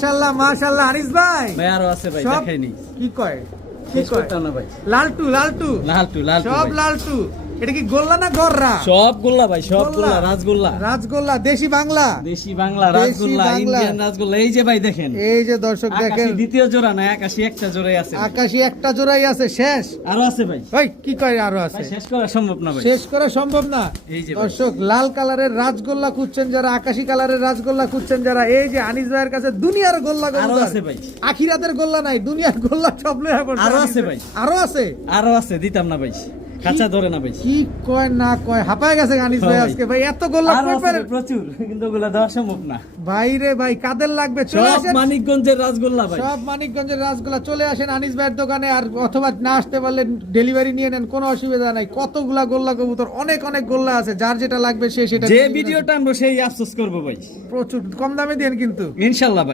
মাশাআল্লাহ মাশাআল্লাহ আনিস ভাই আরো আছে ভাই, দেখাইনি। কি কয় শেষ করতাম না ভাই। লালটু লালটু লালটু সব ভাই। লালটু। এটা কি গোল্লা না গররা? সব গোল্লা ভাই, সব গোল্লা, রাজগোল্লা। রাজগোল্লা দেশি বাংলা, দেশি বাংলা দেশি রাজগোল্লা, বাংলা। ইন্ডিয়ান রাজগোল্লা। এই যে ভাই দেখেন, এই যে দর্শক দেখেন, আকাশী দ্বিতীয় জোড়া না, আকাশী একটা জোড়াই আছে। আকাশী একটা জোড়াই আছে, শেষ। আরো আছে ভাই, ভাই কি কয় আরো ভাই আছে? শেষ করা সম্ভব না ভাই। শেষ করা সম্ভব না। এই যে ভাই। দর্শক লাল কালারের রাজগোল্লা খুঁজছেন যারা, আকাশী কালারের রাজগোল্লা খুঁজছেন যারা, এই যে আনিস ভাইয়ের কাছে দুনিয়ার গোল্লা আরো কবুতর। আছে ভাই। আখিরাতের গোল্লা নাই, দুনিয়ার গোল্লা সব লয়া পড়ছে। আরো আছে ভাই। আরো আছে, আরো আছে, দিতাম না ভাই, কাঁচা ধরে না ভাই। কি কয় না কয়, হাঁপায় গেছে আনিস ভাই ভাই। আজকে। ভাই এত গোল্লা আরো কই আছে পারে? প্রচুর, কিন্তু ওগুলা দেওয়া সম্ভব না। ভাই রে ভাই, কাদের লাগবে চলে সব আসেন। মানিকগঞ্জের রাজগোল্লা ভাই। সব মানিকগঞ্জের রাজগোল্লা চলে আসেন আনিস ভাইয়ের দোকানে, আর অথবা না আসতে পারলে ডেলিভারি নিয়ে নেন, কোনো অসুবিধা নাই। কতগুলা গোল্লা কবুতর, অনেক অনেক গোল্লা আছে, যার যেটা লাগবে সে সেটা যে নিয়ে নেবেন। ভিডিওটা আমরা সেই আফসোস করবো ভাই, প্রচুর কম দামে দেন কিন্তু। ইনশাল্লাহ ভাই।